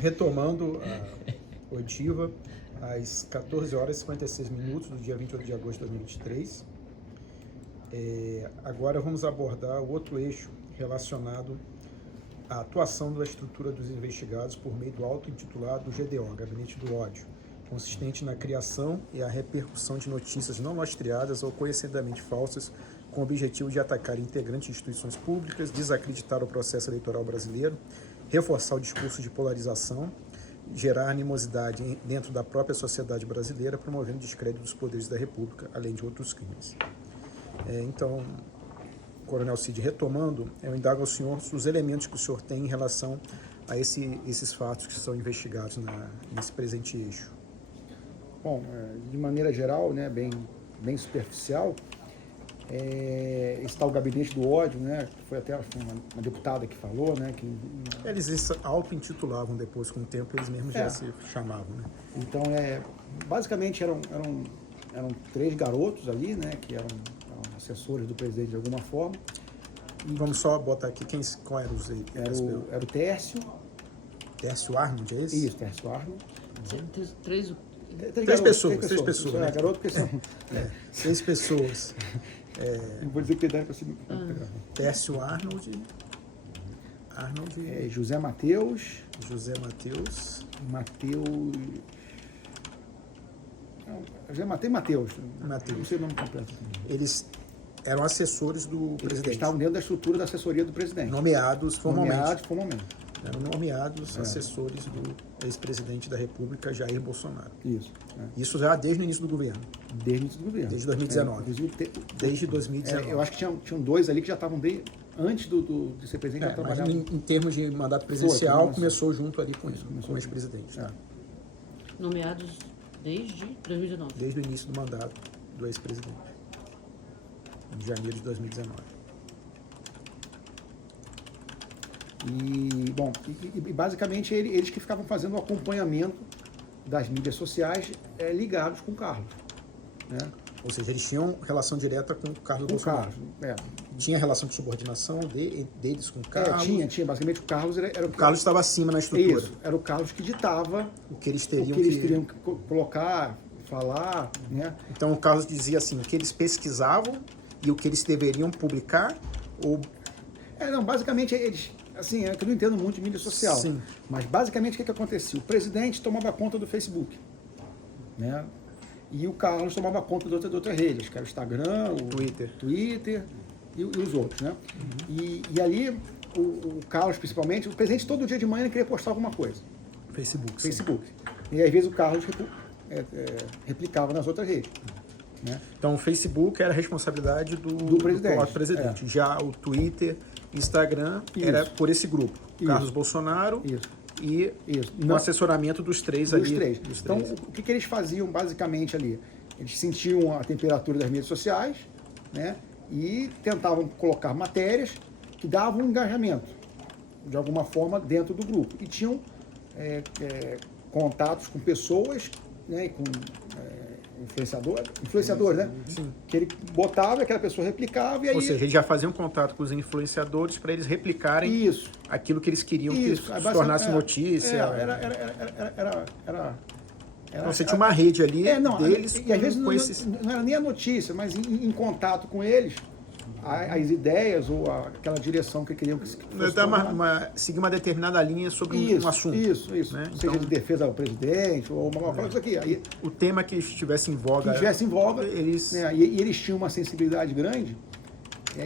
retomando a oitiva, às 14 horas e 56 minutos do dia 28 de agosto de 2023. Agora vamos abordar o outro eixo relacionado à atuação da estrutura dos investigados por meio do auto-intitulado GDO, Gabinete do Ódio, consistente na criação e a repercussão de notícias não lastreadas ou conhecidamente falsas, com o objetivo de atacar integrantes de instituições públicas, desacreditar o processo eleitoral brasileiro, reforçar o discurso de polarização, gerar animosidade dentro da própria sociedade brasileira, promovendo o descrédito dos poderes da República, além de outros crimes. Então, Coronel Cid, retomando, eu indago ao senhor os elementos que o senhor tem em relação a esses fatos que são investigados nesse presente eixo. Bom, de maneira geral, né, bem superficial, esse tal gabinete do ódio, né, foi até uma deputada que falou, né, que eles auto-intitulavam depois, com o tempo eles mesmos já se chamavam, né? Então, basicamente eram 3 garotos ali, né, que eram assessores do presidente de alguma forma. E vamos só botar aqui qual eram os era o Tércio. Tércio Arnold, é esse? Isso, Tércio Arnold. Três pessoas. Né? Garoto que são... 6 pessoas. Não vou dizer que tem para cima. Tércio Arnold. José Mateus. José Mateus. Mateus. Não sei o nome completo. Eles eram assessores do presidente. Eles estavam dentro da estrutura da assessoria do presidente. Nomeados formalmente. Eram nomeados assessores do ex-presidente da República, Jair Bolsonaro. Isso. Isso já desde o início do governo. Desde o início do governo. Desde 2019. Desde 2019. Eu acho que tinham 2 ali que já estavam antes de ser presidente. Mas em termos de mandato presidencial, começou junto ali com o ex-presidente. Nomeados desde 2019. Desde o início do mandato do ex-presidente. Em janeiro de 2019. E basicamente eles que ficavam fazendo o acompanhamento das mídias sociais ligados com o Carlos. Né? Ou seja, eles tinham relação direta com o Carlos Bolsonaro. Tinha relação de subordinação deles com o Carlos? Tinha. Basicamente o Carlos era o Carlos estava acima na estrutura. Isso, era o Carlos que ditava o que eles teriam que colocar, falar. Né? Então o Carlos dizia assim, o que eles pesquisavam e o que eles deveriam publicar? Basicamente eles... Assim, eu não entendo muito de mídia social. Sim. Mas basicamente o que acontecia? O presidente tomava conta do Facebook, né? E o Carlos tomava conta de outras redes, que era o Instagram, o Twitter e os outros, né? Uhum. E ali, o Carlos principalmente, o presidente todo dia de manhã ele queria postar alguma coisa. Facebook. E às vezes o Carlos replicava nas outras redes. Né? Então o Facebook era a responsabilidade do presidente. Já o Twitter, Instagram era por esse grupo. Carlos Bolsonaro e o assessoramento dos 3 ali. Então, o que eles faziam basicamente ali? Eles sentiam a temperatura das mídias sociais, né? E tentavam colocar matérias que davam engajamento, de alguma forma, dentro do grupo. E tinham contatos com pessoas, né? E com influenciador, né? Sim. Que ele botava, aquela pessoa replicava e aí... Ou seja, eles já faziam contato com os influenciadores para eles replicarem aquilo que eles queriam que se tornasse notícia. Então você tinha uma rede ali deles e às vezes não era nem a notícia, mas em contato com eles, as ideias ou aquela direção que queriam que fosse seguir uma determinada linha sobre um assunto. Isso. Né? Seja de defesa ao presidente ou uma coisa aqui. Aí, o tema que estivesse em voga. Eles... Né? E eles tinham uma sensibilidade grande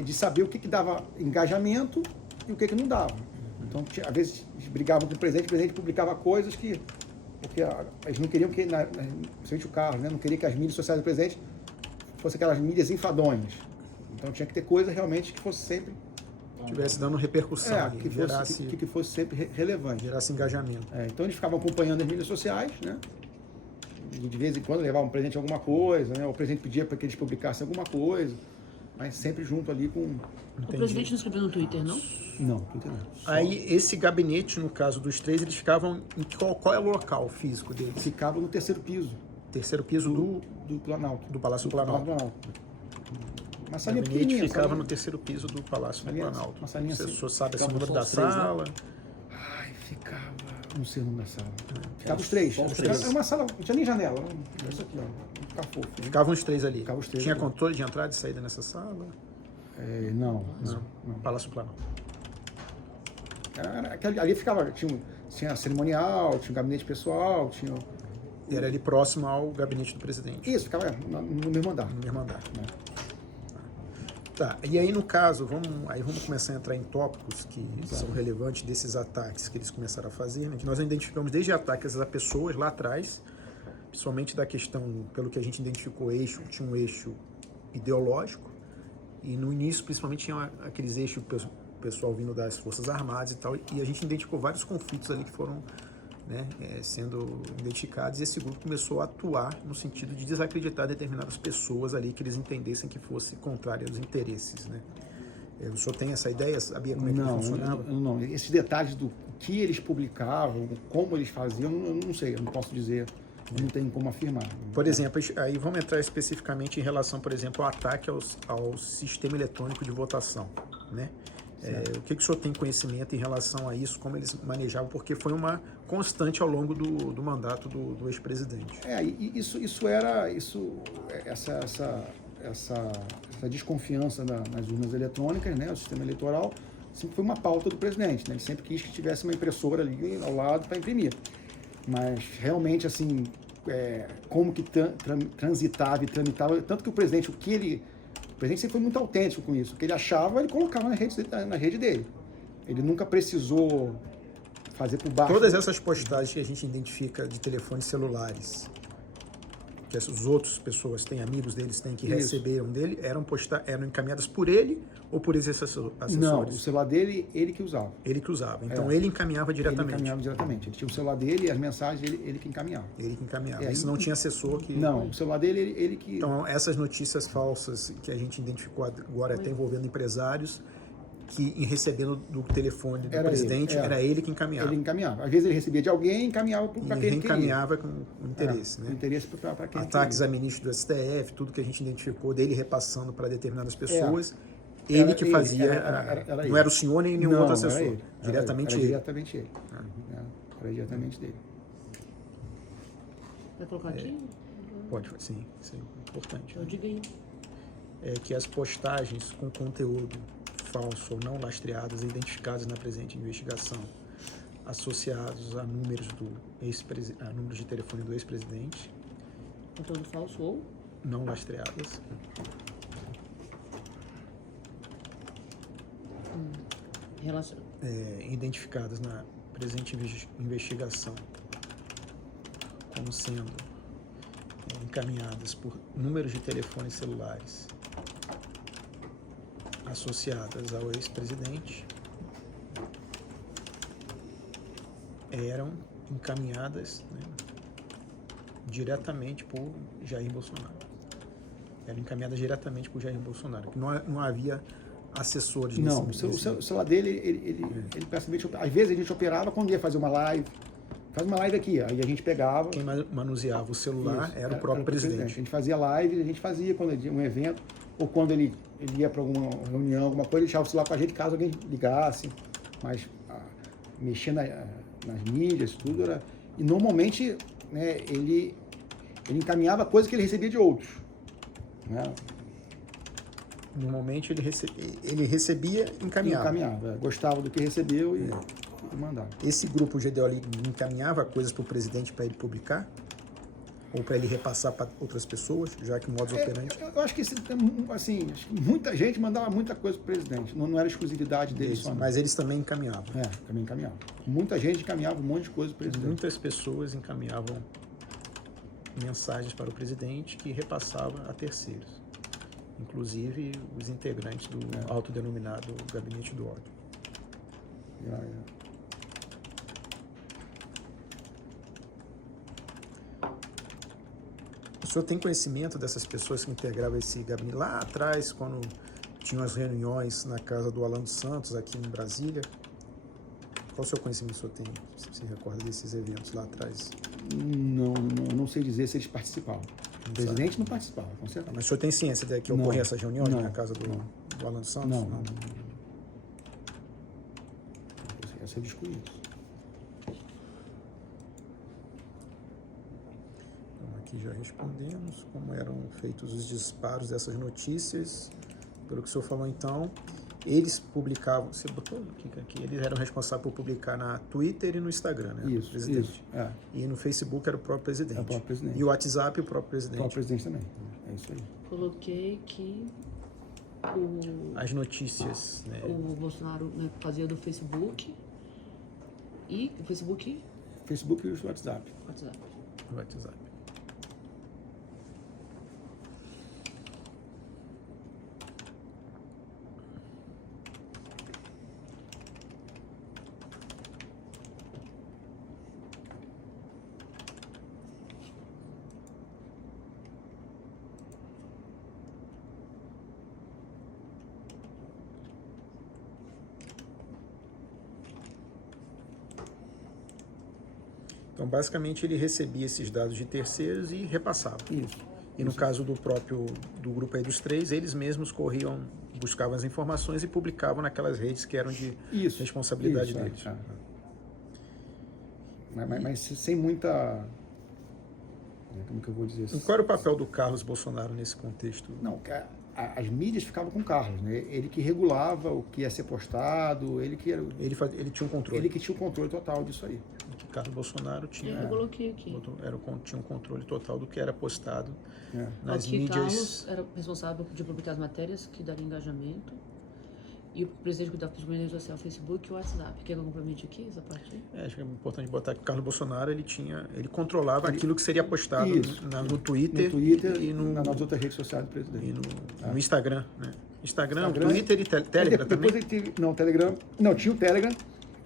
de saber o que dava engajamento e o que não dava. Então, às vezes, eles brigavam com o presidente publicava coisas que... Porque eles não queriam que, principalmente o Carlos, né? Não queria que as mídias sociais do presidente fossem aquelas mídias enfadonhas. Então tinha que ter coisa realmente que fosse sempre... Estivesse dando repercussão. Que fosse sempre relevante. Gerasse engajamento. Então eles ficavam acompanhando as mídias sociais, né? E de vez em quando levavam um presente alguma coisa, né? O presidente pedia para que eles publicassem alguma coisa, mas sempre junto ali com... O presidente não escreveu no Twitter, não? Não, Twitter não. Aí esse gabinete, no caso dos 3, eles ficavam em qual é o local físico deles? Ficavam no terceiro piso. Terceiro piso do Planalto. Do Palácio do Planalto. Uma salinha pequenininha. Ficava no terceiro piso do Palácio do Planalto. Uma salinha assim. O senhor sabe esse número da sala? Ai, ficava... Não sei o nome da sala. Ficava os três. Só os três. Era uma sala, não tinha nem janela. Isso aqui, ó. Ficar fofo. Né? Ficavam os três ali. Ficavam os três Tinha ali. controle de entrada e saída nessa sala? Não. Palácio Planalto. Ali ficava, tinha cerimonial, tinha um gabinete pessoal, tinha... Era ali próximo ao gabinete do presidente. Isso, ficava no mesmo andar. No mesmo andar. Né? Tá, e aí no caso, vamos começar a entrar em tópicos que são relevantes desses ataques que eles começaram a fazer, né? Que nós identificamos desde ataques a pessoas lá atrás, principalmente da questão, pelo que a gente identificou, tinha um eixo ideológico, e no início principalmente tinha aqueles eixos pessoal vindo das Forças Armadas e tal, e a gente identificou vários conflitos ali que foram, né, sendo identificados, e esse grupo começou a atuar no sentido de desacreditar determinadas pessoas ali que eles entendessem que fosse contrário aos interesses, né? O senhor tem essa ideia? Sabia como é que funcionava? Não, esses detalhes do que eles publicavam, como eles faziam, eu não sei, eu não posso dizer, não tenho como afirmar. Por exemplo, aí vamos entrar especificamente em relação, por exemplo, ao ataque ao sistema eletrônico de votação, né? O que o senhor tem conhecimento em relação a isso, como eles manejavam, porque foi uma constante ao longo do mandato do ex-presidente. Essa desconfiança nas urnas eletrônicas, né, o sistema eleitoral, sempre foi uma pauta do presidente, né? Ele sempre quis que tivesse uma impressora ali ao lado para imprimir. Mas realmente, assim, como que transitava e tramitava, tanto que o presidente, o presidente sempre foi muito autêntico com isso. O que ele achava, ele colocava na rede dele. Ele nunca precisou fazer por baixo. Todas essas postagens que a gente identifica de telefones celulares, que as outras pessoas têm, amigos deles têm, que receberam dele, eram encaminhadas por ele ou por esses assessores? Não, o celular dele, ele que usava. Ele que usava. Então ele encaminhava diretamente. Ele encaminhava diretamente. Ele tinha o celular dele e as mensagens ele que encaminhava. Ele que encaminhava. Isso não tinha assessor que... Não, o celular dele, ele que... Então, essas notícias falsas que a gente identificou agora até envolvendo empresários, que recebendo do telefone do presidente, era ele que encaminhava. Ele encaminhava. Às vezes ele recebia de alguém e encaminhava para quem ele encaminhava com interesse, né? Interesse para quem Ataques a ministro do STF, tudo que a gente identificou dele repassando para determinadas pessoas. Ele que fazia, não era o senhor nem nenhum outro assessor. Era diretamente ele. Diretamente ele. Era diretamente dele. Vai colocar aqui? Pode, sim, isso é importante. Eu digo aí. Que as postagens com conteúdo falso ou não lastreadas e identificadas na presente investigação, associados a números números de telefone do ex-presidente, Conteúdo falso ou? não lastreadas, identificadas na presente investigação como sendo encaminhadas por números de telefones celulares associadas ao ex-presidente, eram encaminhadas, né, diretamente por Jair Bolsonaro. Eram encaminhadas diretamente por Jair Bolsonaro. Não havia assessores. Não, o celular dele, ele praticamente, às vezes a gente operava quando ia fazer uma live. Faz uma live aqui, aí a gente pegava. Quem manuseava o celular era o próprio presidente. A gente fazia live, a gente fazia quando ele ia um evento, ou quando ele ia para alguma reunião, alguma coisa, ele deixava o celular com a gente caso alguém ligasse. Mas mexer nas mídias, tudo era. E normalmente, né, ele encaminhava coisas que ele recebia de outros. Né? Normalmente ele recebia e encaminhava. Gostava do que recebeu e mandava. Esse grupo GDO encaminhava coisas para o presidente para ele publicar? Ou para ele repassar para outras pessoas, já que o modus operandi... Eu acho que assim, muita gente mandava muita coisa para o presidente. Não era exclusividade deles só. Mas eles também encaminhavam. Também encaminhavam. Muita gente encaminhava um monte de coisa para o presidente. Muitas pessoas encaminhavam mensagens para o presidente que repassava a terceiros. Inclusive os integrantes do autodenominado Gabinete do Ódio. O senhor tem conhecimento dessas pessoas que integravam esse gabinete lá atrás, quando tinham as reuniões na casa do Alan dos Santos, aqui em Brasília? Qual o seu conhecimento o senhor tem? Se recorda desses eventos lá atrás? Não sei dizer se eles participavam. O presidente não participava, com certeza. Mas o senhor tem ciência de que ocorriam essas reuniões na casa do Alan dos Santos? Não. Essa eu desconheço. aqui já respondemos, como eram feitos os disparos dessas notícias, pelo que o senhor falou então, eles publicavam, você botou aqui, eles eram responsáveis por publicar na Twitter e no Instagram, né? Isso, presidente. isso. É. E no Facebook era o próprio presidente. É o próprio presidente. E o WhatsApp o próprio O presidente. próprio presidente também. É isso aí. Coloquei que As notícias, né? o Bolsonaro, né, fazia do Facebook e o Facebook Facebook e o WhatsApp. WhatsApp. O WhatsApp. Então, basicamente, ele recebia esses dados de terceiros e repassava. Isso. E no caso do grupo aí dos 3, eles mesmos buscavam as informações e publicavam naquelas redes que eram de responsabilidade Isso, deles. Mas sem muita... Como que eu vou dizer? E qual era o papel do Carlos Bolsonaro nesse contexto? Não, as mídias ficavam com o Carlos, né? Ele que regulava o que ia ser postado, ele que era... Ele tinha um controle. Ele que tinha o controle total disso aí. Que Carlos Bolsonaro tinha... Eu coloquei aqui. Tinha um controle total do que era postado nas Aqui, mídias. Carlos era responsável de publicar as matérias que dariam engajamento. E o presidente cuidava das redes sociais, Facebook e o WhatsApp. Quer que eu complemente aqui essa parte aí? Acho que é importante botar que o Carlos Bolsonaro ele controlava aquilo que seria postado no Twitter e nas outras redes sociais do presidente. E no Instagram, né? Instagram, Twitter e Telegram também. Depois ele teve, não, Telegram, não, tinha o Telegram.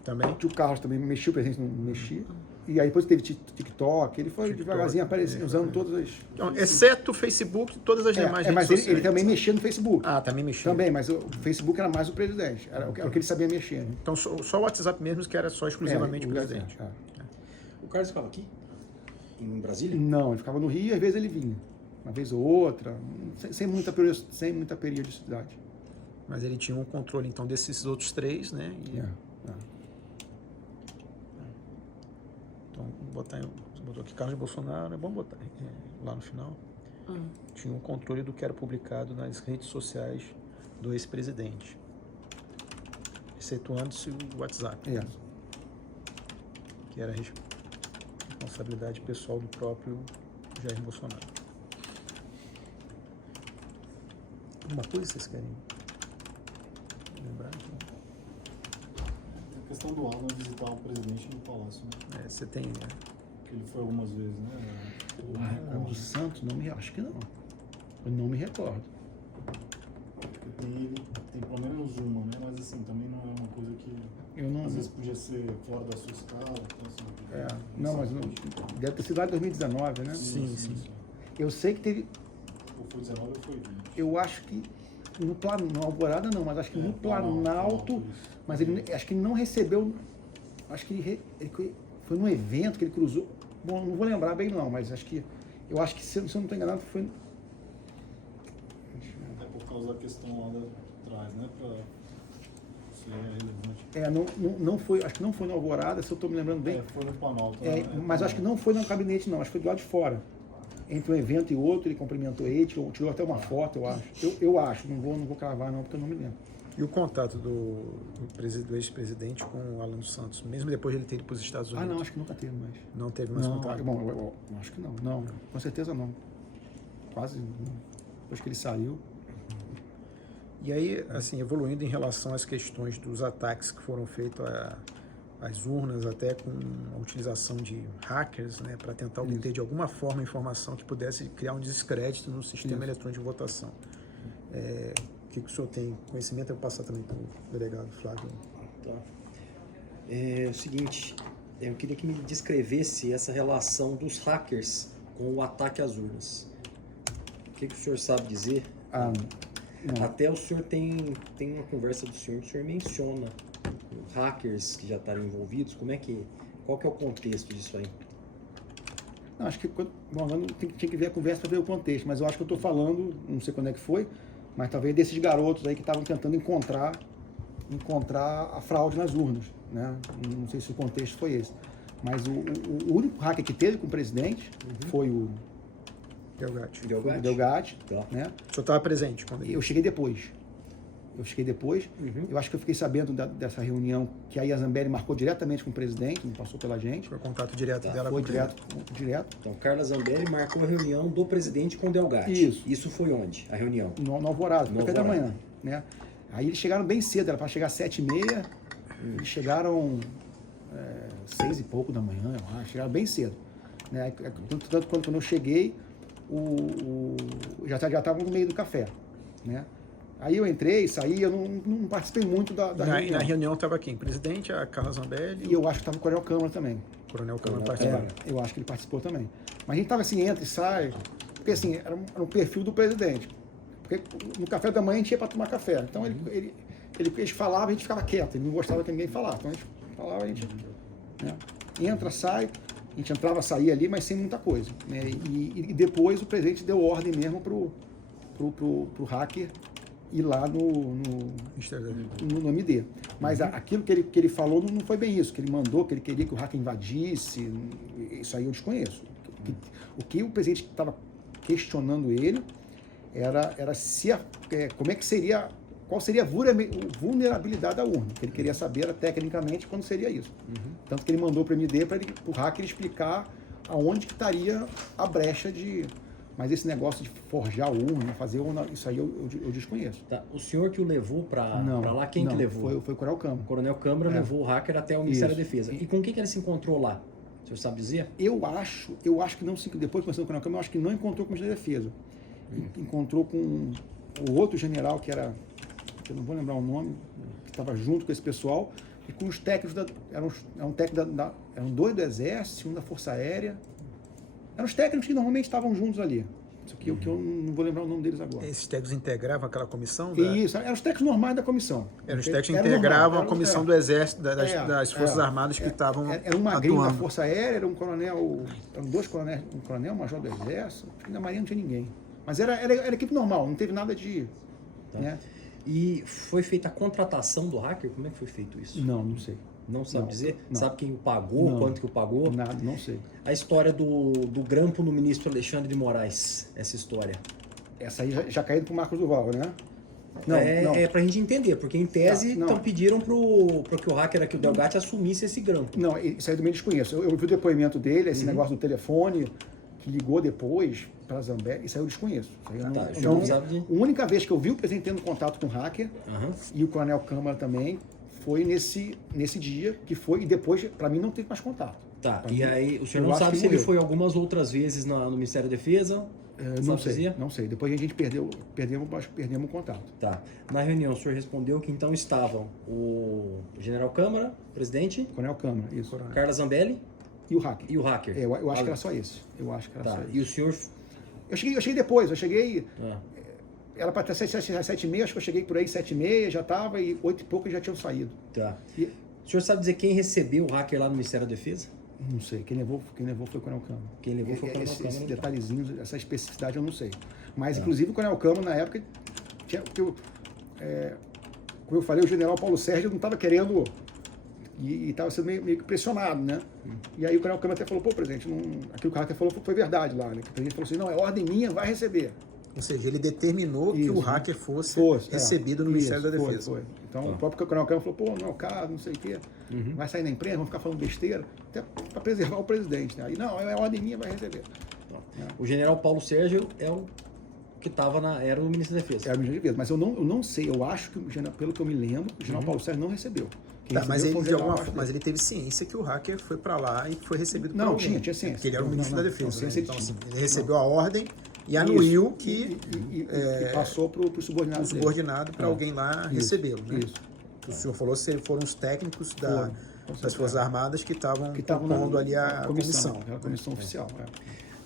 Também. Que o Carlos também mexia, o presidente não mexia. E aí depois teve TikTok, ele foi devagarzinho aparecendo, usando todas as... Então, exceto o Facebook, todas as demais redes mas sociais. ele também mexia no Facebook. Também mexia. Também, mas o Facebook era mais o presidente, era o que ele sabia mexer. Né? Então só o WhatsApp mesmo que era só exclusivamente o presidente. O Carlos ficava aqui? Em Brasília? Não, ele ficava no Rio e às vezes ele vinha. Uma vez ou outra, sem muita periodicidade. Mas ele tinha um controle então desses outros 3, né? Então, você botou aqui Carlos Bolsonaro, é bom botar lá no final. Tinha um controle do que era publicado nas redes sociais do ex-presidente, excetuando-se o WhatsApp, que era responsabilidade pessoal do próprio Jair Bolsonaro. Alguma coisa vocês querem lembrar? A questão do Alan visitar o presidente no palácio, né? Você tem... Que ele foi algumas vezes, né? Do Santos, acho que não. Eu não me recordo. Tem pelo menos uma, né? Mas assim, também não é uma coisa que às vezes podia ser fora da sua escala. Então, assim, não, mas deve ter sido lá em 2019, né? Sim. Eu sei que teve... Ou foi 19 ou foi 20. Eu acho que no Alvorada não, mas acho que no Planalto, mas ele acho que não recebeu, acho que ele foi num evento que ele cruzou, bom, não vou lembrar bem não, mas eu acho que se eu não estou enganado foi... É por causa da questão lá atrás, né, para ser relevante. Não foi, acho que não foi no Alvorada, se eu estou me lembrando bem. Foi no Planalto. Mas acho que não foi no gabinete não, acho que foi do lado de fora. Entre um evento e outro, ele cumprimentou ele, tirou até uma foto, eu acho. Eu acho, não vou cravar não, porque eu não me lembro. E o contato do ex-presidente com o Alan dos Santos, mesmo depois de ele ter ido para os Estados Unidos? Não, acho que nunca teve mais. Não teve mais contato? Bom, eu acho que não. Não, com certeza não. Quase não. Depois que ele saiu. E aí, assim, evoluindo em relação às questões dos ataques que foram feitos às urnas, até com a utilização de hackers, né, para tentar obter de alguma forma informação que pudesse criar um descrédito no sistema eletrônico de votação. O que o senhor tem conhecimento? Eu vou passar também para o delegado Flávio. Tá. É o seguinte, eu queria que me descrevesse essa relação dos hackers com o ataque às urnas. O que o senhor sabe dizer? Até o senhor tem uma conversa do senhor, o senhor menciona hackers que já estaram envolvidos. Qual que é o contexto disso aí? Não, acho que tinha que ver a conversa para ver o contexto, mas eu acho que eu estou falando, não sei quando é que foi, mas talvez desses garotos aí que estavam tentando encontrar a fraude nas urnas, né? Não sei se o contexto foi esse. Mas o único hacker que teve com o presidente foi o Delgatti. Delgatti? Delgatti, Tá. né? O senhor estava presente quando Eu cheguei depois. Uhum. Eu acho que eu fiquei sabendo dessa reunião que a Zambelli marcou diretamente com o presidente, não passou pela gente. foi o contato direto Tá, dela Foi com ele. direto. Então, Carla Zambelli marcou a reunião do presidente com o Delgatti. Isso. Isso foi onde? A reunião? No Alvorada, No café da Alvorada. manhã, né? Aí eles chegaram bem cedo, era para chegar às 7h30, eles chegaram 6 e pouco da manhã, eu acho, chegaram bem cedo. Né? Tanto quando eu cheguei, já estavam no meio do café, né? Aí eu entrei, saí, eu não participei muito da reunião. Na reunião estava quem? Presidente, a Carla Zambelli E eu acho que estava o Coronel Câmara também. o Coronel Câmara Coronel participando. Eu acho que ele participou também. Mas a gente estava assim, entra e sai, porque assim, era um perfil do presidente. Porque no café da manhã a gente ia para tomar café. Então eles falavam, a gente ficava quieto, ele não gostava que ninguém falasse. Então a gente falava, a gente entra, sai, a gente entrava, saía ali, mas sem muita coisa. Né? E depois o presidente deu ordem mesmo pro hacker ir lá no MD. Mas aquilo que ele falou não foi bem isso, que ele mandou, que ele queria que o hacker invadisse, isso aí eu desconheço. O que o presidente estava questionando ele era se como é que seria, qual seria a vulnerabilidade da urna. O que ele queria saber era tecnicamente quando seria isso. Tanto que ele mandou para o MD para o hacker explicar aonde que estaria a brecha de... Mas esse negócio de forjar a urna, fazer urna, isso aí eu desconheço. Tá. O senhor que o levou para lá, quem que levou? Foi o Coronel Câmara. O Coronel Câmara levou o hacker até o Ministério da Isso. Defesa. E com quem que ele se encontrou lá? O senhor sabe dizer? Eu acho que não, depois conversando com o Coronel Câmara, eu acho que não encontrou com o Ministério da Defesa. Encontrou com o outro general que era, que eu não vou lembrar o nome, que estava junto com esse pessoal, e com os técnicos eram 2 do Exército, um da Força Aérea. Eram os técnicos que normalmente estavam juntos ali. Isso aqui que eu não vou lembrar o nome deles agora. Esses técnicos integravam aquela comissão? Isso, eram os técnicos normais da comissão. Eram os técnicos que Era integravam normal, a comissão do Exército, das Forças Armadas que estavam Era um magrinho da atuando. Força Aérea, era um coronel, eram 2 coronéis, um coronel, um major do Exército, acho que na Marinha não tinha ninguém. Mas era equipe normal, não teve nada de... Tá. Né? E foi feita a contratação do hacker? Como é que foi feito isso? Não sei. Não sabe Não, dizer? não. Sabe quem o pagou? Não. Quanto que o pagou? Nada, não sei. A história do grampo no ministro Alexandre de Moraes, essa história. Essa aí já caiu pro Marcos Duval, né? Não. É pra gente entender, porque em tese Não. então pediram pro que o hacker aqui, o Delgatti, assumisse esse grampo. Não, isso aí eu também desconheço. Eu vi o depoimento dele, esse negócio do telefone, que ligou depois para a Zambelli, isso aí eu desconheço. Isso aí eu Tá, não, o senhor não sabe de... A única vez que eu vi o presidente tendo contato com o hacker, Aham. e o Coronel Câmara também, foi nesse dia que foi, e depois, para mim, não teve mais contato. Tá, Pra e mim, aí o senhor eu não acho sabe que se ele morreu. foi algumas outras vezes no Ministério da Defesa? Não Sabe sei, dizer? não sei. Depois a gente perdemos o contato. Tá. Na reunião o senhor respondeu que então estavam o general Câmara, presidente, Coronel Câmara, isso. Carla Zambelli E o hacker. e o hacker. Eu acho que era só esse. Eu acho que era só Tá, esse. e o senhor... Eu cheguei depois, Ah, era para ter 7h30, acho que eu cheguei por aí 7h30, já estava, e 8 e pouco já tinham saído. tá. E, O senhor sabe dizer quem recebeu o hacker lá no Ministério da Defesa? não sei, quem levou foi o Coronel Câmara. Quem levou foi o Coronel Câmara. Esses então. detalhezinhos, essa especificidade eu não sei. Mas, inclusive, o Coronel Câmara, na época, como eu falei, o general Paulo Sérgio não estava querendo, e estava sendo meio que pressionado, né? E aí o Coronel Câmara até falou, pô, presidente, aquilo que o hacker falou foi verdade lá, né? Que o presidente falou assim, não, é ordem minha, vai receber. Ou seja, ele determinou que Isso, o hacker fosse Fosse, recebido no Isso, Ministério da Defesa. Foi. Então, Tá. o próprio Coronel Câmara falou, pô, não é o caso, não sei o quê, vai sair na imprensa, vão ficar falando besteira, até para preservar o presidente, né? Aí, não, é ordem minha, vai receber. O general Paulo Sérgio é o que era o ministro da Defesa. Era o Ministério da Defesa, mas eu não sei, eu acho que, pelo que eu me lembro, o general Paulo Sérgio não recebeu. Quem Tá, mas, recebeu ele, foi o de general alguma, Bastos. mas ele teve ciência que o hacker foi para lá e foi recebido por Não, alguém. tinha ciência. Porque ele era o Não, ministro não, da Defesa. não, ciência Então, ele assim, tinha. ele recebeu a ordem e anuiu que E passou para o subordinado. o subordinado para alguém lá recebê-lo. Né? Isso. O senhor falou que foram os técnicos Foram, das Forças Armadas que estavam estavam compondo ali a comissão. A comissão oficial.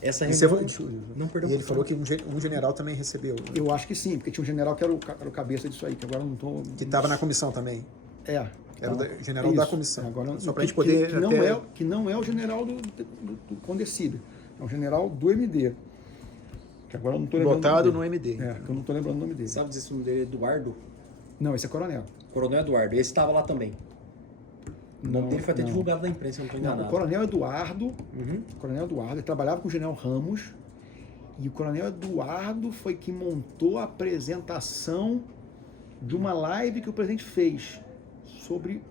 Essa E você reunião... falou- Não, perdão. E ele falou que um general também recebeu, né? Eu acho que sim, porque tinha um general que era o cabeça disso aí, que agora eu não estou... Que estava na comissão também. Era o general da comissão. Agora, Só para a gente poder que não é o general do Condecibe, é o general do MD. Que agora eu não estou lembrando. Botado o nome no dele. MD. Que eu não estou lembrando o nome dele. Sabe dizer se o nome dele é Eduardo? Não, esse é coronel. Coronel Eduardo. Esse estava lá também. O nome dele foi até divulgado na imprensa, se eu não estou Não, enganado. o coronel Eduardo, Uhum. ele trabalhava com o general Ramos E o coronel Eduardo foi que montou a apresentação de uma live que o presidente fez sobre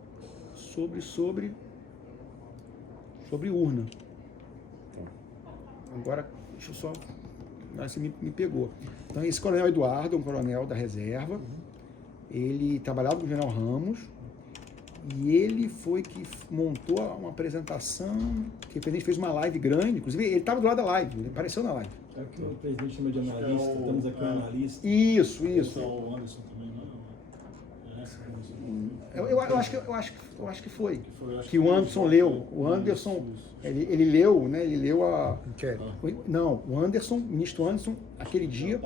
urna. Agora, deixa eu só... Agora você me pegou. Então, esse coronel Eduardo é um coronel da reserva. Ele trabalhava com o general Ramos. E ele foi que montou uma apresentação, que o presidente fez uma live grande. Inclusive, ele estava do lado da live, ele apareceu na live. É o que o presidente chama de analista, estamos aqui com analista. Isso. O Anderson também, não? Eu acho que foi. Que o Anderson leu. O Anderson, ele leu, né? Ele leu a... Não, o Anderson, o ministro Anderson, aquele dia,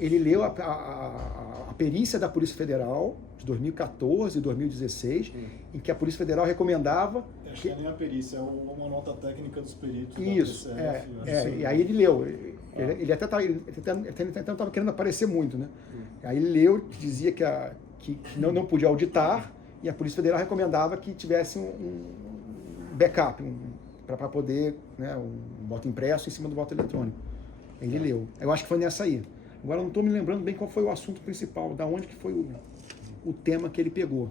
ele leu a perícia da Polícia Federal de 2014 e 2016, em que a Polícia Federal recomendava... Acho que é nem a perícia, é uma nota técnica dos peritos. Isso, e aí ele leu. Ele até não estava querendo aparecer muito, né? Aí ele leu, que dizia que não podia auditar, e a Polícia Federal recomendava que tivesse um backup, para poder, né, um voto impresso em cima do voto eletrônico. Ele leu. Eu acho que foi nessa aí. Agora eu não estou me lembrando bem qual foi o assunto principal, da onde que foi o tema que ele pegou,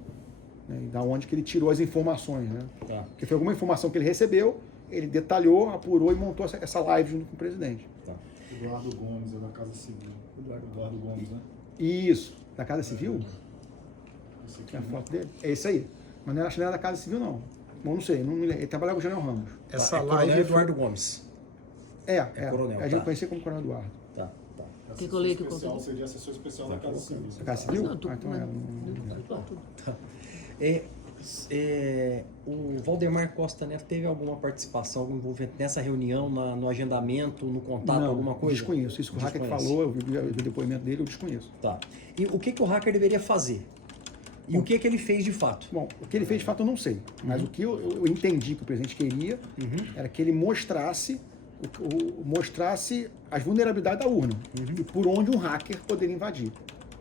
né, e da onde que ele tirou as informações, né? Tá. Porque foi alguma informação que ele recebeu, ele detalhou, apurou e montou essa live junto com o presidente. Tá. Eduardo Gomes, é da Casa Civil. Eduardo Gomes, né? Isso. Da Casa Civil? Esse aqui, Tem a foto dele? É esse aí. Mas não era da Casa Civil, não. Bom, não sei. Ele trabalhava com o General Ramos. Essa Coronel live Eduardo Gomes. A coronel, gente tá. conhecia como Coronel Eduardo. Tá. Que eu li que eu especial contei. seria assessor especial da Casa Civil. Da Casa Civil? Não, Então é. O Valdemar Costa Neto teve alguma participação, algum envolvimento nessa reunião, no agendamento, no contato, Não, alguma coisa? desconheço. Isso que o hacker Desconhece. falou, eu vi o depoimento dele, eu desconheço. Tá. E o que o hacker deveria fazer? E o que ele fez de fato? Bom, o que ele fez de fato eu não sei. Mas o que eu entendi que o presidente queria era que ele mostrasse as vulnerabilidades da urna e por onde um hacker poderia invadir.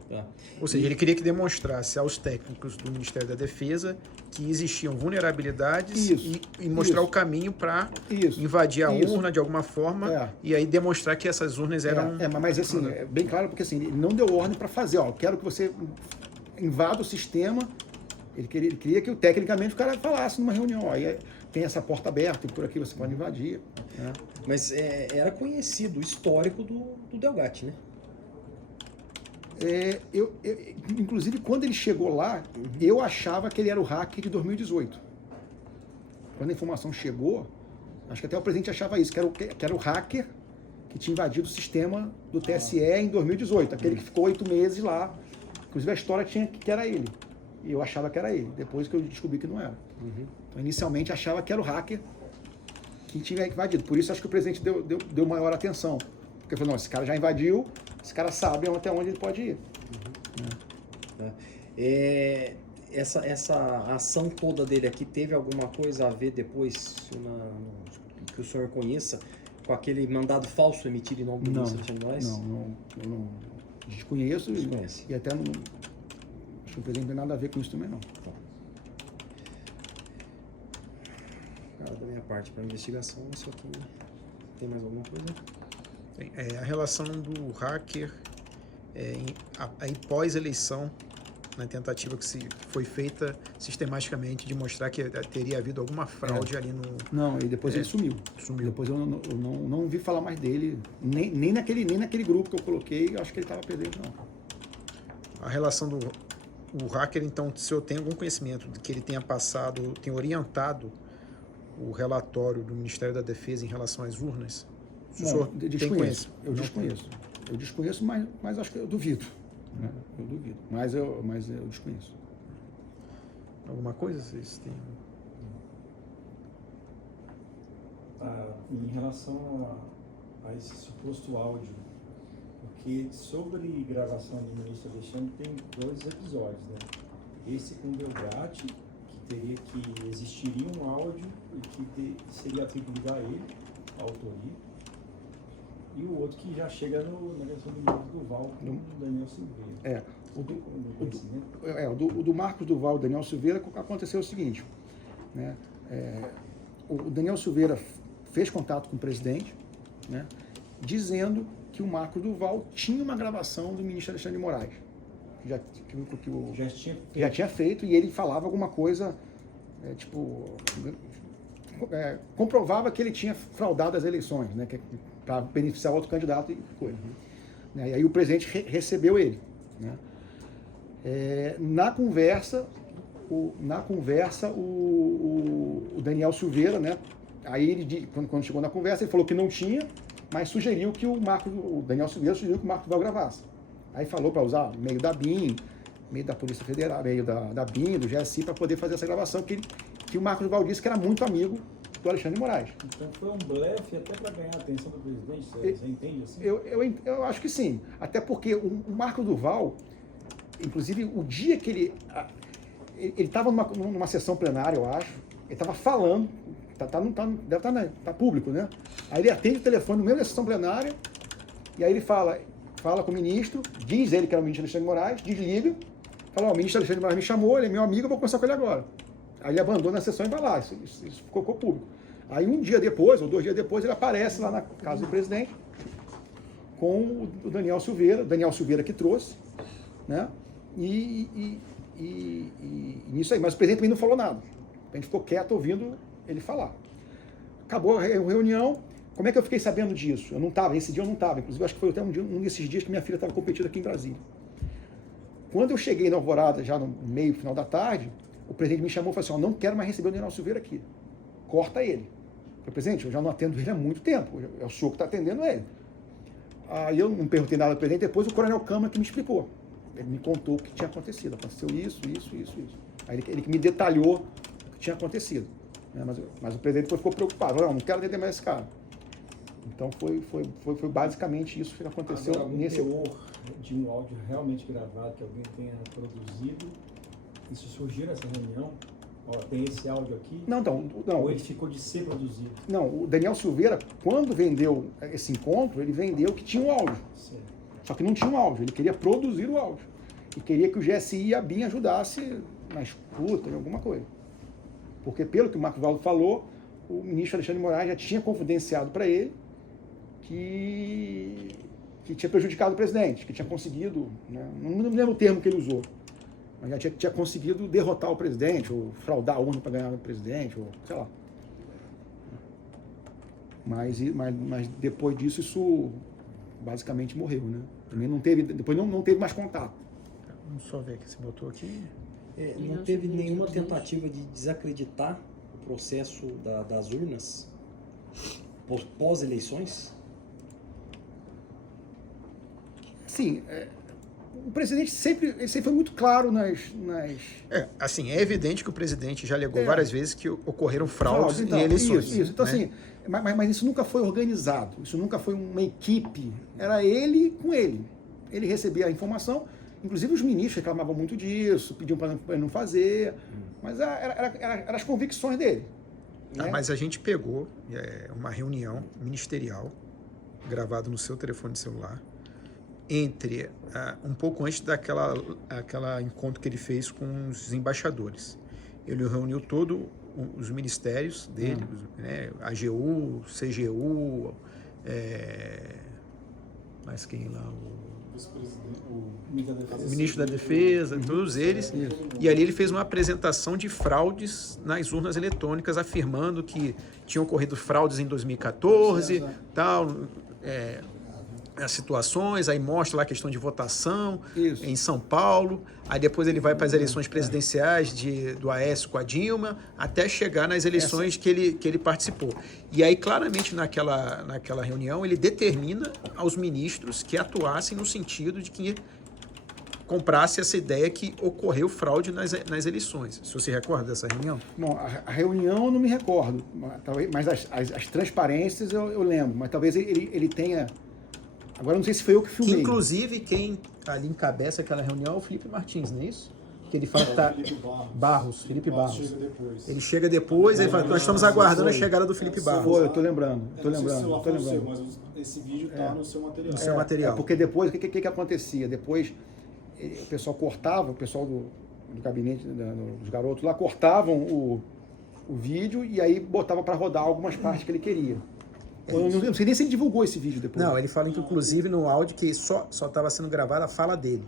Tá. Ou seja, ele queria que demonstrasse aos técnicos do Ministério da Defesa que existiam vulnerabilidades Isso, e mostrar isso. o caminho para Isso, invadir a isso. urna de alguma forma e aí demonstrar que essas urnas eram... Mas assim, é bem claro, porque assim, ele não deu ordem para fazer, ó, eu quero que você invada o sistema. Ele queria que tecnicamente o cara falasse numa reunião, ó, aí tem essa porta aberta e por aqui você pode invadir. Né? Mas era conhecido o histórico do Delgatti, né? Inclusive, quando ele chegou lá, eu achava que ele era o hacker de 2018. Quando a informação chegou, acho que até o presidente achava isso, que era o hacker que tinha invadido o sistema do TSE em 2018, aquele que ficou 8 meses lá. Inclusive, a história tinha que era ele. E eu achava que era ele, depois que eu descobri que não era. Então, inicialmente, achava que era o hacker que tinha invadido. Por isso, acho que o presidente deu maior atenção. Porque falou, não, esse cara já invadiu, esse cara sabe até onde ele pode ir. Essa ação toda dele aqui teve alguma coisa a ver depois, que o senhor conheça, com aquele mandado falso emitido em nome do Ministério dos Estaduais? Não. Desconheço. Desconhece. E até não... Acho que o presidente não tem nada a ver com isso também, não. Cara, da minha parte, para investigação, isso aqui... Tem mais alguma coisa? A relação do hacker aí pós-eleição, na tentativa que foi feita sistematicamente de mostrar que teria havido alguma fraude ali no... Não, e depois ele sumiu. Depois eu não ouvi falar mais dele, nem naquele grupo que eu coloquei, eu acho que ele estava perdendo, não. A relação do hacker, então, se eu tenho algum conhecimento de que ele tenha orientado o relatório do Ministério da Defesa em relação às urnas, Eu desconheço, mas acho que eu duvido. Né? Eu duvido. Mas eu desconheço. Alguma coisa vocês têm? Em relação a esse suposto áudio, porque sobre gravação do ministro Alexandre tem 2 episódios, né? Esse com o Delgatti, que teria que existiria um áudio e que seria atribuído a ele, a autoria. E o outro que já chega na versão do Marcos Duval com o Daniel Silveira. O do Marcos Duval e Daniel Silveira aconteceu o seguinte, né? O Daniel Silveira fez contato com o presidente, né? dizendo que o Marcos Duval tinha uma gravação do ministro Alexandre de Moraes. Já tinha feito, e ele falava alguma coisa, comprovava que ele tinha fraudado as eleições, né, para beneficiar o outro candidato e coisa. E aí o presidente recebeu ele. Né. Na conversa, o Daniel Silveira, né, aí ele, quando chegou na conversa, ele falou que não tinha, mas sugeriu que o Daniel Silveira sugeriu que o Marcos Duval gravasse. Aí falou para usar meio da BIM, meio da Polícia Federal, meio da BIM, do GSI, para poder fazer essa gravação, que o Marcos Duval disse que era muito amigo do Alexandre de Moraes. Então foi um blefe até para ganhar a atenção do presidente, você entende assim? Eu acho que sim, até porque o Marcos Duval, inclusive o dia que ele estava numa sessão plenária, eu acho, ele estava falando, deve estar público, né? Aí ele atende o telefone no meio da sessão plenária, e aí ele fala com o ministro, diz ele que era o ministro Alexandre de Moraes, desliga, fala, o ministro Alexandre de Moraes me chamou, ele é meu amigo, eu vou conversar com ele agora. Aí ele abandona a sessão e vai lá, isso ficou público. Aí um dia depois, ou 2 dias depois, ele aparece lá na casa do presidente com o Daniel Silveira que trouxe, né? E nisso aí, mas o presidente também não falou nada. A gente ficou quieto ouvindo ele falar. Acabou a reunião. Como é que eu fiquei sabendo disso? Eu não estava, esse dia eu não estava. Inclusive, acho que foi até um desses dias que minha filha estava competindo aqui em Brasília. Quando eu cheguei na Alvorada, já no meio, final da tarde, o presidente me chamou e falou assim, não quero mais receber o Daniel Silveira aqui. Corta ele. Eu falei, presidente, eu já não atendo ele há muito tempo. É o senhor que está atendendo ele. Aí eu não perguntei nada ao presidente, depois o coronel Câmara que me explicou. Ele me contou o que tinha acontecido. Aconteceu isso. Aí ele que me detalhou o que tinha acontecido. Mas o presidente ficou preocupado. Não quero atender mais esse cara. Então foi basicamente isso que aconteceu. Agora, algum teor de um áudio realmente gravado que alguém tenha produzido, isso surgiu nessa reunião? Ó, tem esse áudio aqui? Não. Ou ele ficou de ser produzido? Não, o Daniel Silveira, quando vendeu esse encontro, ele vendeu que tinha um áudio. Certo. Só que não tinha um áudio, ele queria produzir o áudio. E queria que o GSI e a BIM ajudasse na escuta, em alguma coisa. Porque, pelo que o Marcos Valdo falou, o ministro Alexandre de Moraes já tinha confidenciado para ele que tinha prejudicado o presidente, que tinha conseguido, né, não lembro o termo que ele usou, mas já tinha conseguido derrotar o presidente, ou fraudar a urna para ganhar o presidente, ou sei lá. Mas depois disso, isso basicamente morreu, né? Também não teve, depois não teve mais contato. Vamos só ver que você botou aqui. Não teve nenhuma tentativa de desacreditar o processo das urnas pós-eleições? Sim, o presidente sempre foi muito claro nas... Assim, é evidente que o presidente já alegou várias vezes que ocorreram fraudes em eleições. Isso. Então, né? assim, mas isso nunca foi organizado, isso nunca foi uma equipe, era ele com ele. Ele recebia a informação, inclusive os ministros reclamavam muito disso, pediam para ele não fazer, mas eram as convicções dele. Né? Mas a gente pegou uma reunião ministerial, gravada no seu telefone celular, um pouco antes daquela encontro que ele fez com os embaixadores. Ele reuniu todos os ministérios dele, né, AGU, CGU, mais quem lá? O ministro da Defesa, todos eles. E ali ele fez uma apresentação de fraudes nas urnas eletrônicas, afirmando que tinham ocorrido fraudes em 2014, tal, as situações, aí mostra lá a questão de votação em São Paulo, aí depois ele vai para as eleições presidenciais do Aécio com a Dilma, até chegar nas eleições que ele participou. E aí, claramente, naquela reunião, ele determina aos ministros que atuassem no sentido de que comprasse essa ideia que ocorreu fraude nas eleições. Se você recorda dessa reunião? Bom, a reunião eu não me recordo, mas as transparências eu lembro, mas talvez ele tenha... Agora não sei se foi eu que filmei. Inclusive, quem ali encabeça aquela reunião é o Felipe Martins, não é isso? Que ele fala que tá... Felipe Barros. Chega depois. Ele chega depois, ele fala, nós estamos aguardando a chegada do Felipe Barros. Foi, eu tô lembrando. Não sei se o foi o seu, mas esse vídeo tá no seu material. No seu material. Porque depois, o que acontecia? Depois, o pessoal cortava, o pessoal do gabinete, dos garotos lá, cortavam o vídeo e aí botava para rodar algumas partes que ele queria. Eu não sei nem se ele divulgou esse vídeo depois. Não, ele fala que inclusive no áudio que só estava sendo gravada a fala dele.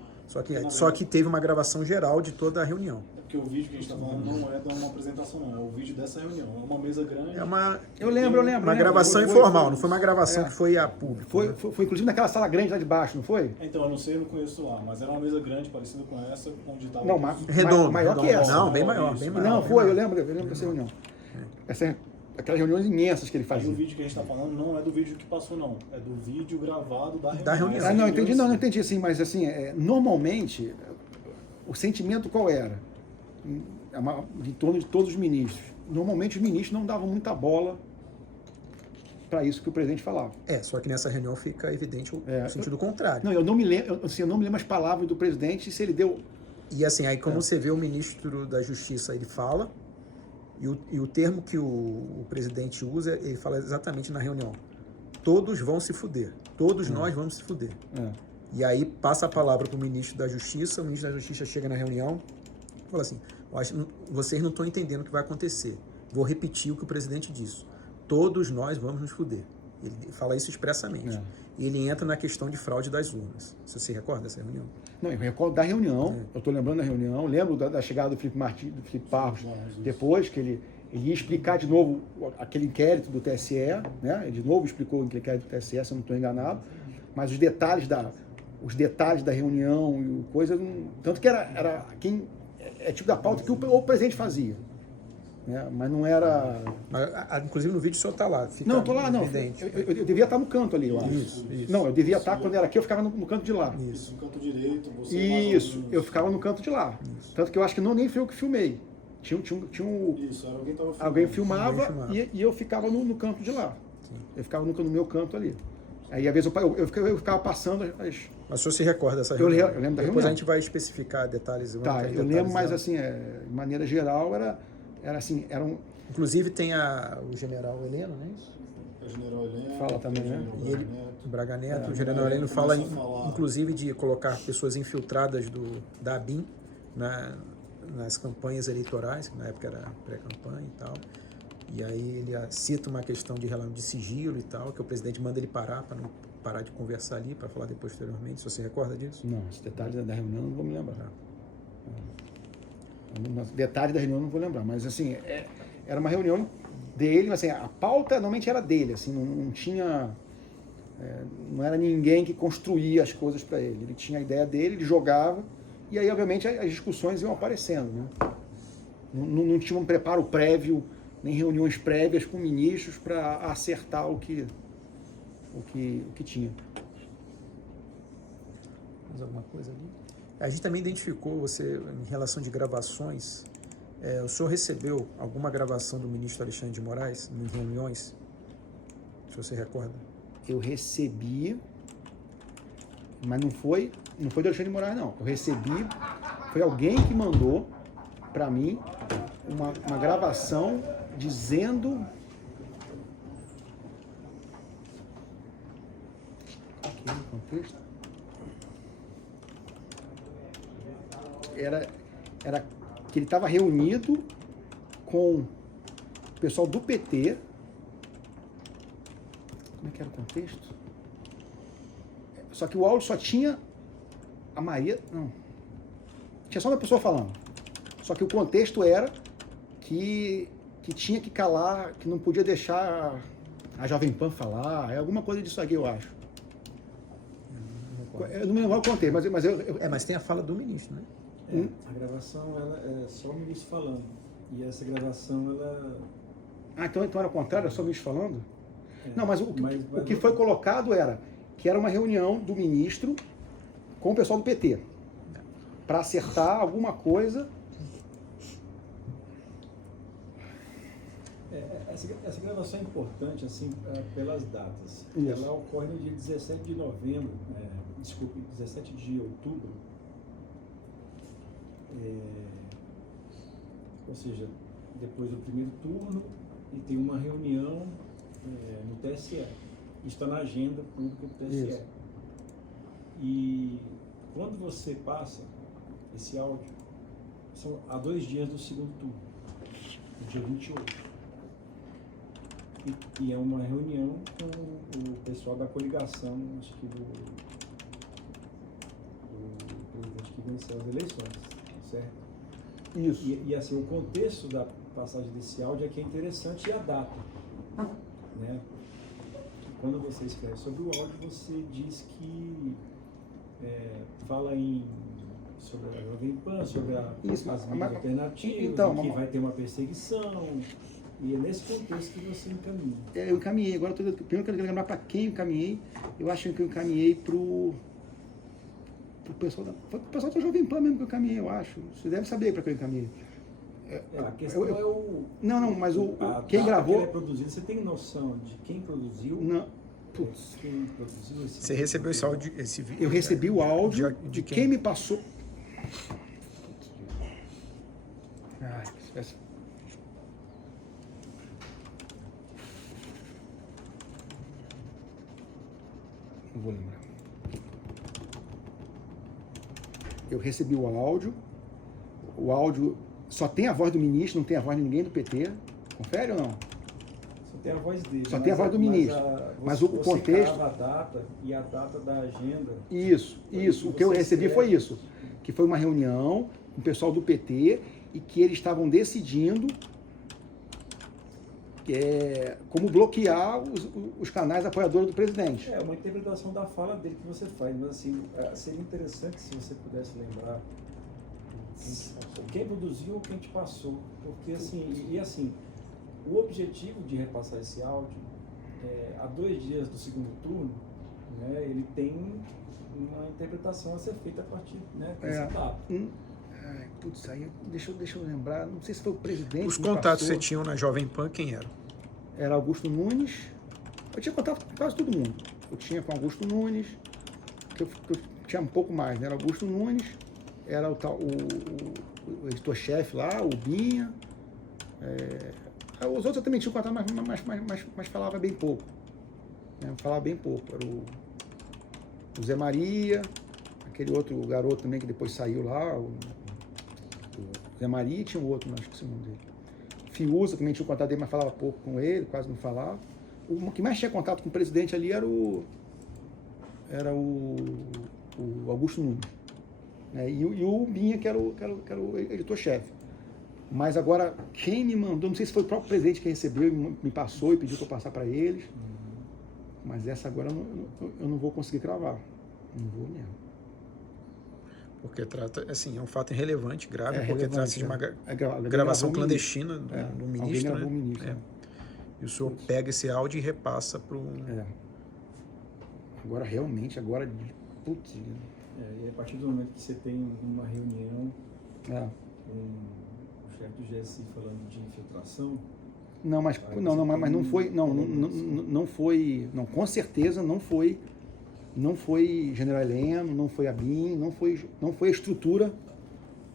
Só que teve uma gravação geral de toda a reunião. É porque o vídeo que a gente está falando não é de uma apresentação, não. É o vídeo dessa reunião. É uma mesa grande. É uma... Eu lembro. Uma gravação informal, não foi uma gravação que foi a público. Foi inclusive naquela sala grande lá de baixo, não foi? Então, eu não sei, eu não conheço lá, mas era uma mesa grande, parecida com essa, onde estava... Não, redondo. maior que essa. Não, bem maior, bem maior. Não, foi, eu lembro dessa reunião. Aquelas reuniões imensas que ele Mas fazia. o vídeo que a gente está falando não é do vídeo que passou, não. É do vídeo gravado da reunião. Da reunião. Essa Não, entendi, reunião, não entendi assim, mas assim, normalmente, o sentimento qual era? Em torno de todos os ministros. Normalmente os ministros não davam muita bola para isso que o presidente falava. Só que nessa reunião fica evidente o sentido contrário. Não, eu não me lembro as palavras do presidente, se ele deu... E assim, aí como você vê o ministro da Justiça, ele fala, e o termo que o presidente usa, ele fala exatamente na reunião. Todos vão se fuder. Todos nós vamos se fuder. E aí passa a palavra para o ministro da Justiça, o ministro da Justiça chega na reunião e fala assim, vocês não estão entendendo o que vai acontecer. Vou repetir o que o presidente disse. Todos nós vamos nos fuder. Ele fala isso expressamente. E ele entra na questão de fraude das urnas. Você se recorda dessa reunião? Não, eu recordo da reunião, eu estou lembrando da reunião, lembro da chegada do Felipe Barros, depois que ele ia explicar de novo aquele inquérito do TSE, né? Ele de novo explicou o inquérito do TSE, se eu não estou enganado, mas os detalhes da reunião e coisa, tanto que era tipo da pauta que o presidente fazia. Né? Mas não era... Inclusive no vídeo o senhor está lá. Não, estou lá, não. Evidente. Eu devia estar no canto ali, eu acho. Isso. Não, eu devia estar, quando era aqui, eu ficava no canto de lá. Isso, no canto direito, você Isso, eu ficava no canto de lá. Tanto que eu acho que nem foi eu que filmei. Tinha Isso, alguém estava filmando. alguém filmava e eu ficava no canto de lá. Eu ficava no meu canto ali. Aí, às vezes, eu ficava passando as... Mas o senhor se recorda dessa reunião? Eu lembro da Depois reunião. a gente vai especificar detalhes. Tá, eu lembro, mas assim, de maneira geral, era assim, Inclusive tem o general Heleno, não é isso? O general Heleno. Fala também, né? E ele, o Braga Neto, o general Heleno fala, inclusive, de colocar pessoas infiltradas da ABIN nas campanhas eleitorais, que na época era pré-campanha e tal. E aí ele cita uma questão de sigilo e tal, que o presidente manda ele parar, para não parar de conversar ali, para falar depois posteriormente. Se você recorda disso? Não, esse detalhe da reunião eu não vou me lembrar. Detalhe da reunião eu não vou lembrar, mas assim, era uma reunião dele, mas assim, a pauta normalmente era dele, assim, não tinha... não era ninguém que construía as coisas para ele. Ele tinha a ideia dele, ele jogava, e aí, obviamente, as discussões iam aparecendo, né? Não tinha um preparo prévio, nem reuniões prévias com ministros para acertar o que tinha. Mais alguma coisa ali? A gente também identificou você, em relação de gravações, o senhor recebeu alguma gravação do ministro Alexandre de Moraes em reuniões? Se você recorda? Eu recebi, mas não foi do Alexandre de Moraes, não. Eu recebi, foi alguém que mandou para mim uma gravação dizendo... Aqui no contexto. Era que ele estava reunido com o pessoal do PT. Como é que era o contexto? Só que o áudio só tinha a Maria... Não. Tinha só uma pessoa falando. Só que o contexto era que tinha que calar, que não podia deixar a Jovem Pan falar. É alguma coisa disso aqui, eu acho. Eu não me lembro o contexto, mas tem a fala do ministro, né? A gravação ela é só o ministro falando. E essa gravação, ela... então era o contrário, era só o ministro falando? Não, mas o que foi colocado era que era uma reunião do ministro com o pessoal do PT para acertar alguma coisa. Essa gravação é importante, assim, pelas datas. Isso. Ela ocorre no dia 17 de novembro, 17 de outubro. Ou seja, depois do primeiro turno, e tem uma reunião no TSE. Está na agenda pública do TSE. Isso. E quando você passa esse áudio, são há 2 dias do segundo turno, no dia 28. e é uma reunião com o pessoal da coligação, acho que do presidente que venceu as eleições, certo? Isso. E assim, o contexto da passagem desse áudio é que é interessante, e a data, né? Quando você escreve sobre o áudio, você diz que fala sobre a Jovem Pan, sobre as mídias alternativas, então, que vai ter uma perseguição, e é nesse contexto que você encaminha. Eu encaminhei, agora primeiro eu quero lembrar para quem eu encaminhei. Eu acho que eu encaminhei pro pessoal da Jovem Pan mesmo que eu encaminhei, eu acho. Você deve saber para quem eu encaminhei. A questão é o... Não, mas quem data gravou... que é produzido, você tem noção de quem produziu? Não. Putz. Quem produziu esse Você recebeu esse áudio, esse vídeo? Eu recebi o áudio de quem me passou. Ai, essa... Não vou lembrar. Eu recebi o áudio só tem a voz do ministro, não tem a voz de ninguém do PT. Confere ou não? Só tem a voz dele. Só tem a voz do ministro. Mas o contexto... Você a data e a data da agenda. Isso. O que eu recebi foi isso. Que foi uma reunião com o pessoal do PT e que eles estavam decidindo como bloquear os canais apoiadores do presidente. É uma interpretação da fala dele que você faz, mas assim, seria interessante se você pudesse lembrar quem produziu ou quem te passou, porque assim, o objetivo de repassar esse áudio, há 2 dias do segundo turno, né, ele tem uma interpretação a ser feita a partir, né, dessa data. Putz, aí deixa eu lembrar, não sei se foi o presidente. Os contatos que você tinha na Jovem Pan, quem era? Era Augusto Nunes. Eu tinha contato com quase todo mundo. Eu tinha com Augusto Nunes, que eu tinha um pouco mais, né? Era Augusto Nunes, era o editor-chefe lá, o Binha. Os outros eu também tinha contato, mas falava bem pouco. Né? Falava bem pouco. Era o Zé Maria, aquele outro garoto também que depois saiu lá, o Zé Maria, e tinha um outro, não esqueci o nome dele. Fiuza também tinha contato dele, mas falava pouco com ele, quase não falava. O que mais tinha contato com o presidente ali era o Augusto Nunes. Né? E o Binha, que era o editor-chefe. Mas agora, quem me mandou, não sei se foi o próprio presidente que recebeu e me passou e pediu para eu passar para eles, mas essa agora eu não vou conseguir cravar. Não vou mesmo. Porque trata, assim, é um fato irrelevante, grave, porque relevante, trata-se de uma alguém gravação gravou clandestina do ministro, alguém gravou né? o ministro, né? E o senhor pega esse áudio e repassa para o... Agora, realmente, putz... E a partir do momento que você tem uma reunião com o chefe do GSI falando de infiltração... Não, mas não foi... Não foi... Não, com certeza não foi... Não foi General Heleno, não foi a BIM, não foi a estrutura,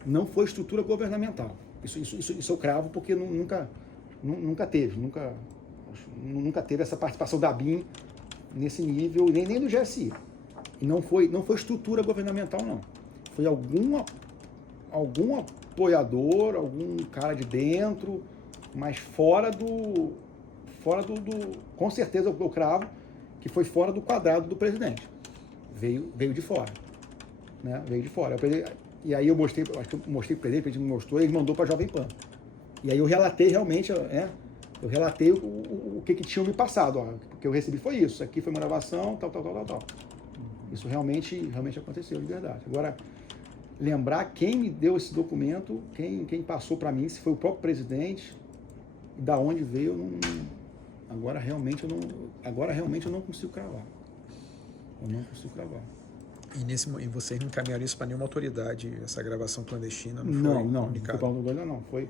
não foi estrutura governamental. Isso eu cravo porque nunca teve essa participação da BIM nesse nível, nem do GSI. E não foi estrutura governamental, não. Foi algum apoiador, algum cara de dentro, mas fora do com certeza eu cravo que foi fora do quadrado do presidente. Veio de fora. Né? Veio de fora. E aí eu mostrei para o presidente, ele me mostrou, e ele mandou para a Jovem Pan. E aí eu relatei realmente, eu relatei o que tinham me passado. O que eu recebi foi isso. Aqui foi uma gravação, tal. Isso realmente aconteceu, de verdade. Agora, lembrar quem me deu esse documento, quem passou para mim, se foi o próprio presidente, e da onde veio, agora realmente eu não consigo cravar. E vocês não encaminharam isso para nenhuma autoridade, essa gravação clandestina? Não foi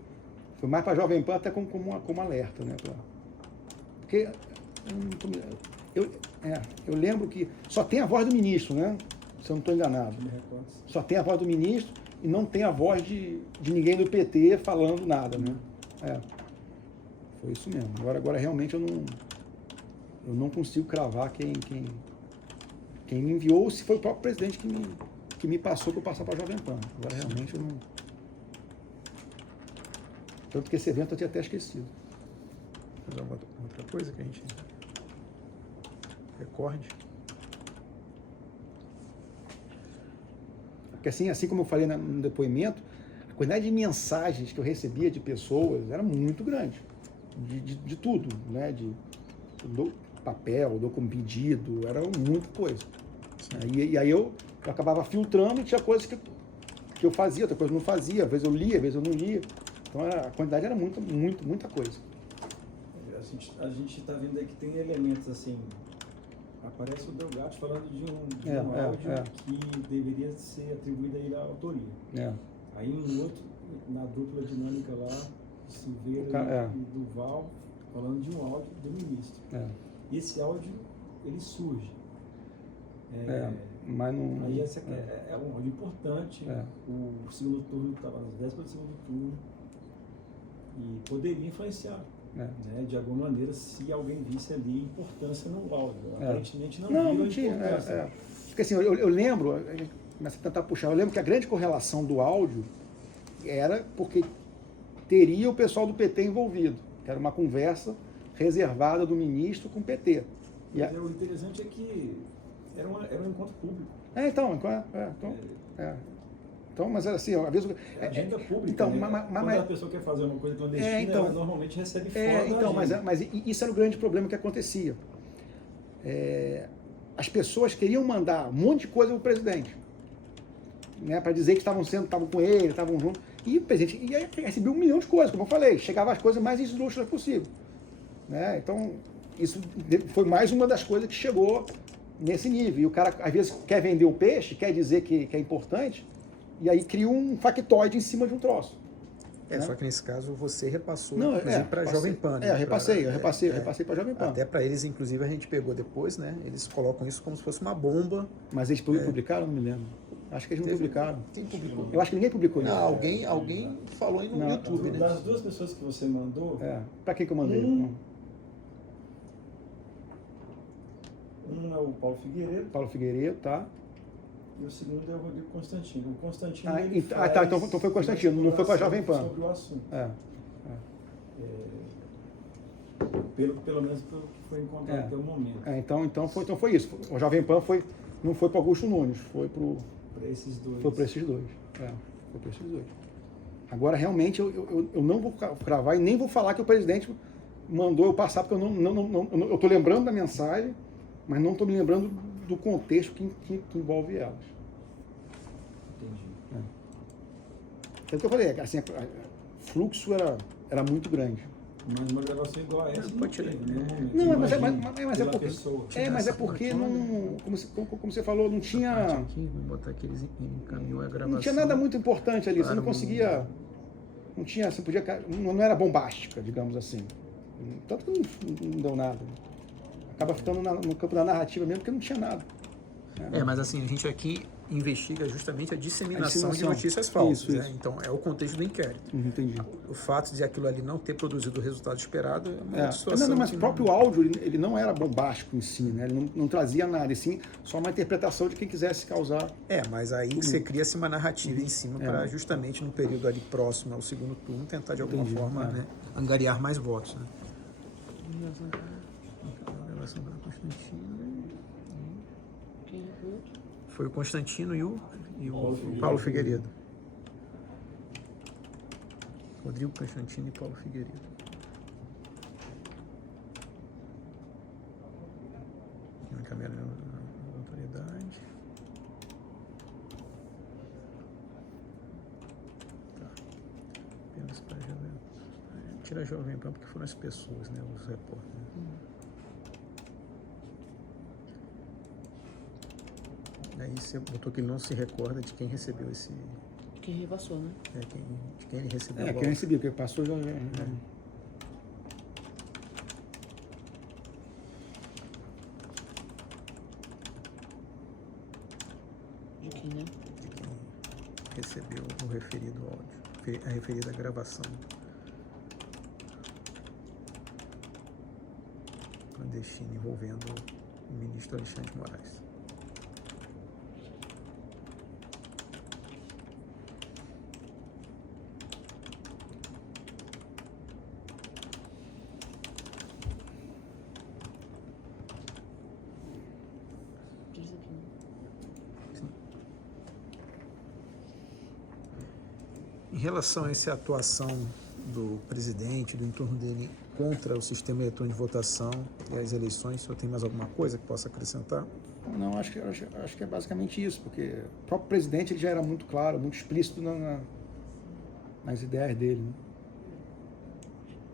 mais para a Jovem Pan, até como alerta, né? Porque eu lembro que só tem a voz do ministro, né? Se eu não estou enganado. Só tem a voz do ministro e não tem a voz de ninguém do PT falando nada, né? Foi isso mesmo. Agora realmente eu não consigo cravar quem me enviou, se foi o próprio presidente que me passou para eu passar para a Jovem Pan. Agora realmente eu não... Tanto que esse evento eu tinha até esquecido. mais alguma outra coisa que a gente recorde? Porque assim como eu falei no depoimento, a quantidade de mensagens que eu recebia de pessoas era muito grande. De tudo, né? Do papel, pedido, era muita coisa. E aí eu acabava filtrando e tinha coisas que eu fazia, outra coisa eu não fazia, às vezes eu lia, às vezes eu não lia. Então a quantidade era muita coisa. A gente está vendo aí que tem elementos assim. Aparece o Delgatti falando de um áudio que deveria ser atribuído a ele a autoria. Aí um outro, na dupla dinâmica lá, Silveira e Duval, falando de um áudio do ministro. E esse áudio, ele surge. Mas não... Aí esse é um áudio importante. O segundo turno estava nas vésperas do segundo turno e poderia influenciar. Né, de alguma maneira, se alguém visse ali importância no áudio. Aparentemente não tinha. Porque assim, eu lembro, começa a tentar puxar, eu lembro que a grande correlação do áudio era porque teria o pessoal do PT envolvido, que era uma conversa reservada do ministro com o PT. Mas o interessante é que era um encontro público. Então, mas assim, às vezes... agenda pública, então, né? Quando a pessoa quer fazer uma coisa clandestina, ela normalmente recebe fora da agenda. Mas isso era o grande problema que acontecia. As pessoas queriam mandar um monte de coisa para o presidente, né, para dizer que estavam com ele, estavam juntos, e o presidente recebia 1 milhão de coisas, como eu falei, chegava às coisas mais esdrúxulas possível. Né? Então, isso foi mais uma das coisas que chegou nesse nível. E o cara, às vezes, quer vender o peixe, quer dizer que é importante, e aí cria um factoide em cima de um troço. Né? Só que nesse caso você repassou, Não, inclusive, para a Jovem Pan. Né? Eu repassei para a Jovem Pan. Até para eles, inclusive, a gente pegou depois, né? Eles colocam isso como se fosse uma bomba. Mas eles publicaram? Não me lembro. Acho que eles não publicaram. Quem publicou? Eu acho que ninguém publicou isso. Não, alguém falou aí no YouTube, né? Das duas pessoas que você mandou... Para quem que eu mandei? Um é o Paulo Figueiredo. Tá. E o segundo é o Rodrigo Constantino. O Constantino então foi o Constantino, não foi com a Jovem Pan. Sobre o assunto. Pelo menos pelo que foi encontrado até o momento. Então foi isso. O Jovem Pan não foi para Augusto Nunes, foi para esses dois. Foi para esses dois. Foi para esses dois. Agora, realmente, eu não vou cravar e nem vou falar que o presidente mandou eu passar, porque eu estou lembrando da mensagem, mas não estou me lembrando do contexto que envolve elas. Entendi. É o que eu falei, assim, o fluxo era muito grande. Mas uma gravação igual a essa pode tirar. Não, mas é porque não, como você falou, não tinha... Aqui, vou botar aqui, eles encaminhou a gravação. Não tinha nada muito importante ali, você não conseguia... Não tinha, você podia... Não era bombástica, digamos assim. Tanto que não deu nada. Acaba ficando no campo da narrativa mesmo, porque não tinha nada. Mas assim, a gente aqui investiga justamente a disseminação de notícias falsas. Isso. Né? Então, é o contexto do inquérito. Entendi. O fato de aquilo ali não ter produzido o resultado esperado é uma outra situação. Não, mas o próprio áudio, ele não era bombástico em si, né? Ele não trazia nada, e sim só uma interpretação de quem quisesse causar. Mas aí você cria-se uma narrativa em cima para justamente no período ali próximo ao segundo turno tentar de alguma forma né, angariar mais votos. Né? Gravação para Constantino. Quem é o outro? Foi o Constantino e o Paulo Figueiredo. Rodrigo Constantino e Paulo Figueiredo. Na câmera da autoridade. Tá. Apenas para a Jovem Pan. Tira a Jovem Pan porque foram as pessoas, né? Os repórteres. Aí você botou que ele não se recorda de quem recebeu esse... Quem repassou, né? De quem ele recebeu. Quem recebeu, quem passou já... De quem, né? De quem recebeu o referido áudio, a referida gravação clandestina envolvendo o ministro Alexandre de Moraes. Em relação a essa atuação do presidente, do entorno dele contra o sistema eletrônico de votação e as eleições, o senhor tem mais alguma coisa que possa acrescentar? Não, acho que é basicamente isso, porque o próprio presidente ele já era muito claro, muito explícito nas ideias dele. Né?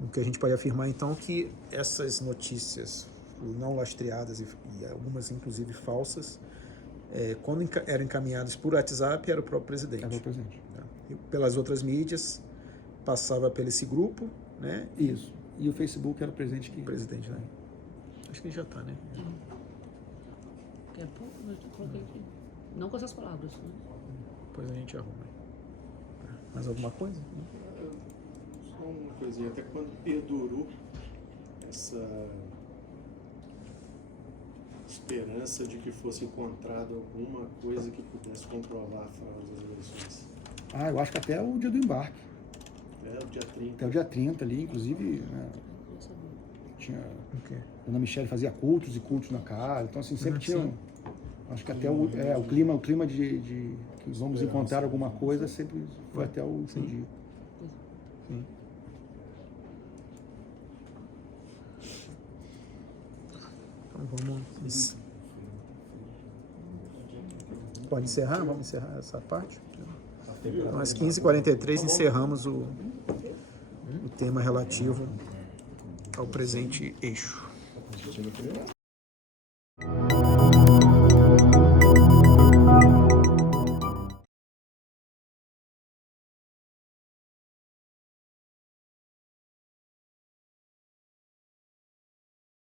O que a gente pode afirmar, então, que essas notícias não lastreadas e algumas, inclusive, falsas, quando eram encaminhadas por WhatsApp, era o próprio presidente. Era o presidente. E pelas outras mídias, passava pelo esse grupo, né? Isso. E o Facebook era o presidente que... O presidente, né? Acho que ele já está, né? Que é pouco, mas eu coloquei aqui. Não com essas palavras. Né? Depois a gente arruma. Mais alguma coisa? Só uma coisinha, até quando perdurou essa esperança de que fosse encontrada alguma coisa que pudesse comprovar a fraude das eleições? Eu acho que até o dia do embarque. Até o dia 30. Até o dia 30 ali, inclusive, né, Não sabia. tinha... Ok. A Ana Michele fazia cultos e cultos na casa, então assim, sempre tinha... sim. Acho que até o clima de que vamos encontrar alguma coisa sempre foi até o último dia. Sim. Então vamos... Pode encerrar? Vamos encerrar essa parte? Então, às 15h43, encerramos o tema relativo ao presente eixo.